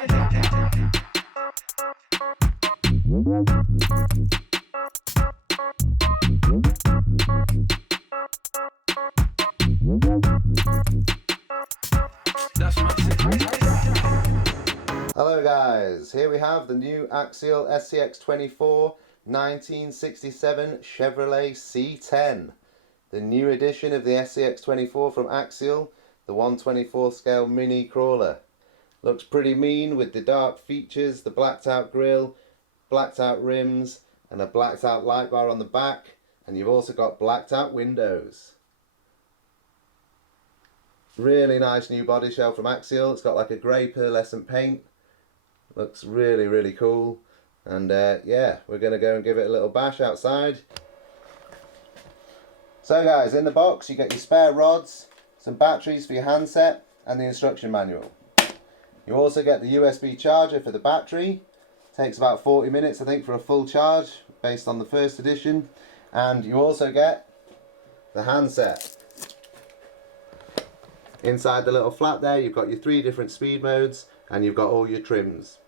Hello guys, here we have the new Axial SCX24 1967 Chevrolet C10. The new edition of the SCX24 from Axial, the 1/24 scale mini crawler. Looks pretty mean with the dark features, the blacked out grille, blacked out rims and a blacked out light bar on the back, and you've also got blacked out windows. Really nice new body shell from Axial. It's got like a grey pearlescent paint. Looks really cool, and yeah, we're going to go and give it a little bash outside. So guys, in the box you get your spare rods, some batteries for your handset and the instruction manual. You also get the USB charger for the battery. Takes about 40 minutes I think for a full charge based on the first edition, and you also get the handset. Inside the little flap there you've got your 3 different speed modes and you've got all your trims.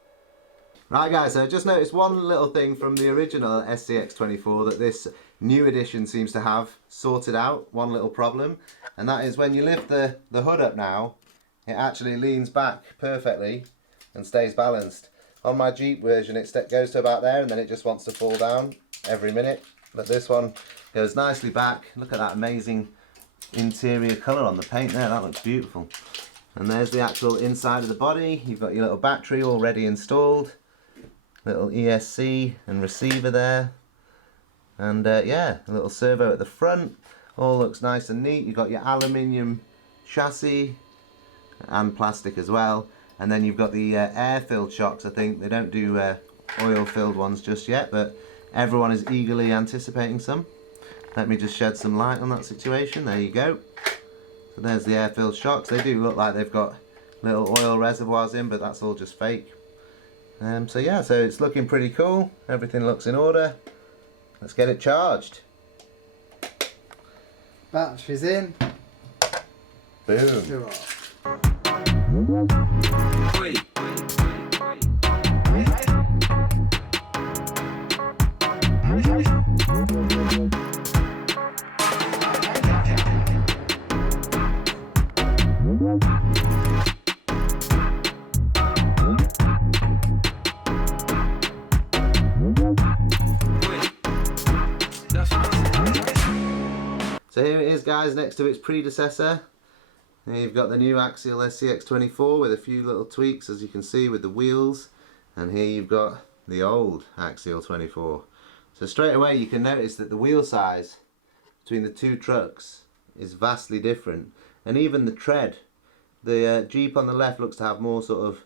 Right guys, so I just noticed one little thing from the original SCX24 that this new edition seems to have sorted out, one little problem, and that is when you lift the hood up now, it actually leans back perfectly and stays balanced. On my Jeep version it goes to about there and then it just wants to fall down every minute, but this one goes nicely back. Look at that amazing interior colour on the paint there, that looks beautiful. And there's the actual inside of the body. You've got your little battery already installed, little ESC and receiver there, and yeah, a little servo at the front. All looks nice and neat. You've got your aluminium chassis and plastic as well, and then you've got the air-filled shocks. I think they don't do oil-filled ones just yet, but everyone is eagerly anticipating some. Let me just shed some light on that situation. There you go. So there's the air-filled shocks. They do look like they've got little oil reservoirs in, but that's all just fake. So yeah, so it's looking pretty cool. Everything looks in order. Let's get it charged. Battery's in. Boom. So here it is guys, next to its predecessor. Here you've got the new Axial SCX24 with a few little tweaks as you can see with the wheels, and here you've got the old Axial 24. So straight away you can notice that the wheel size between the two trucks is vastly different, and even the tread. The Jeep on the left looks to have more sort of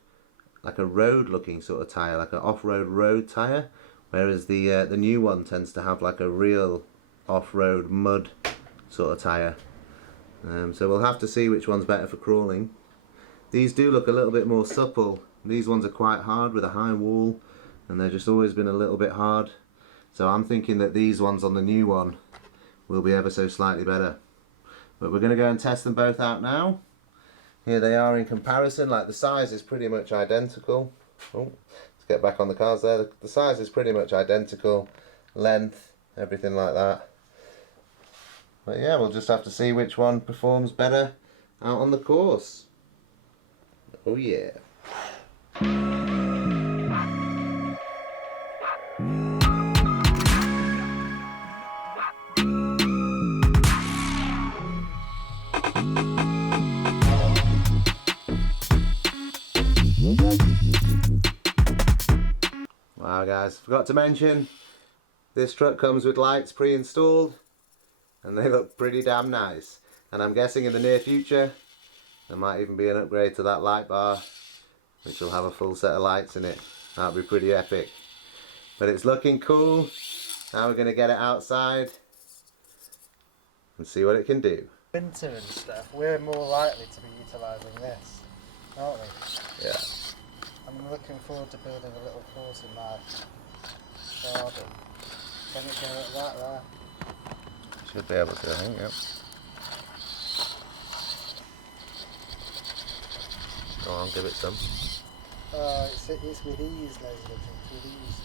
like a road looking sort of tyre, like an off-road road tyre, whereas the new one tends to have like a real off-road mud sort of tyre. So we'll have to see which one's better for crawling. These do look a little bit more supple. These ones are quite hard with a high wall, and they've just always been a little bit hard. So I'm thinking that these ones on the new one will be ever so slightly better. But we're going to go and test them both out now. Here they are in comparison. Like the size is pretty much identical. Oh, let's get back on the cars there. The size is pretty much identical. Length, everything like that. But yeah, we'll just have to see which one performs better out on the course. Oh yeah. Wow guys, forgot to mention, this truck comes with lights pre-installed, and they look pretty damn nice. And I'm guessing in the near future there might even be an upgrade to that light bar, which will have a full set of lights in it. That'll be pretty epic. But it's looking cool. Now we're going to get it outside and see what it can do. Winter and stuff, we're more likely to be utilising this, aren't we? Yeah. I'm looking forward to building a little course in my garden. Can it go like that there? Should be able to, I think, yep. Go on, give it some. Oh, it's with ease, ladies and gentlemen, with ease.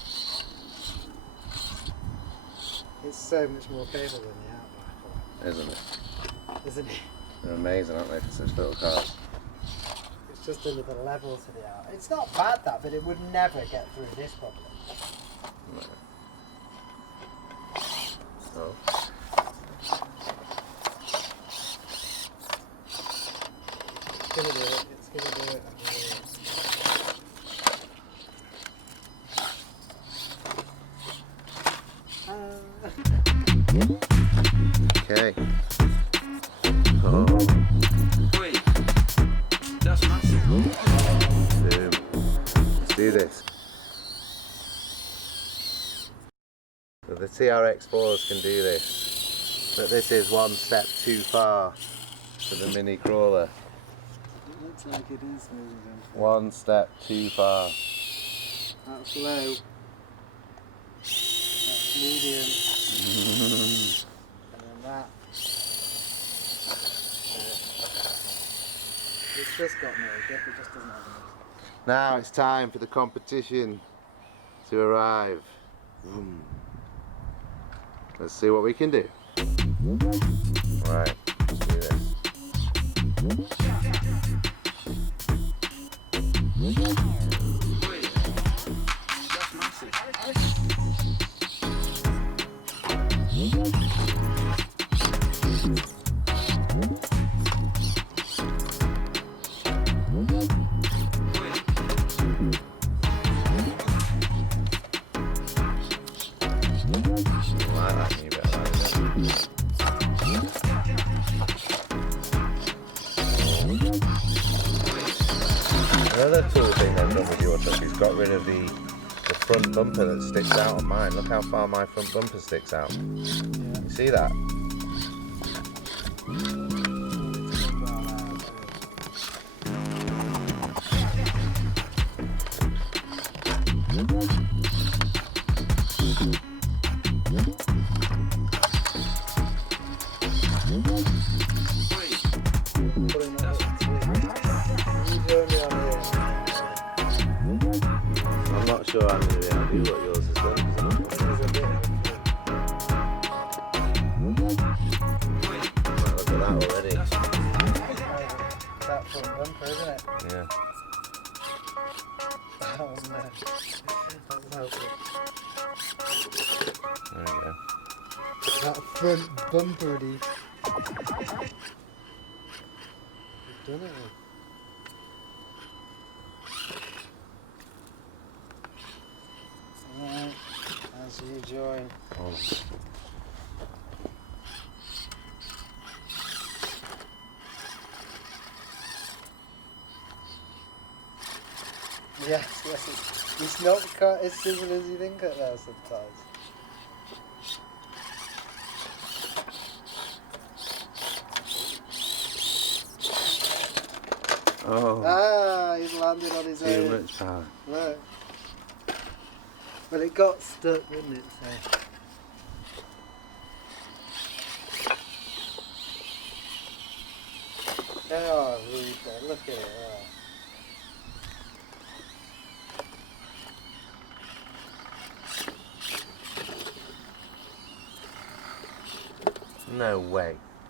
It's so much more capable than the Outback, Isn't it? isn't it? They're amazing, aren't they, for such little cars? It's just another level to the Outback. It's not bad that, but it would never get through this problem. No. Oh. It's gonna do it. It's gonna do it. Okay. Oh. Wait, that's massive. Boom. Let's do this. So the TRX4s can do this, but this is one step too far for the mini crawler. It looks like it is moving. One step too far. That's low. That's medium. And then that. It's just got no grip, it just doesn't have enough. Now it's time for the competition to arrive. Vroom. Let's see what we can do. Right, let's do this. Wait, that's massive. I like that new bit of that. Another cool thing they've done with your truck is got rid of the front bumper that sticks out on mine. Look how far my front bumper sticks out. You see that? I'm not sure I'm going to be able to do what yours has done. 'Cause I'm not Right, look at that already. That front bumper, isn't it? Yeah. Oh no. That's helpful. There we go. That front bumper, You've done it. Alright, as you join. Oh. Yes, it's not quite as simple as you think it there sometimes. Oh. Ah, he's landed on his Too own. much power. Look. Well, it got stuck, didn't it? So. Oh, Rita, look at it. Oh. No way.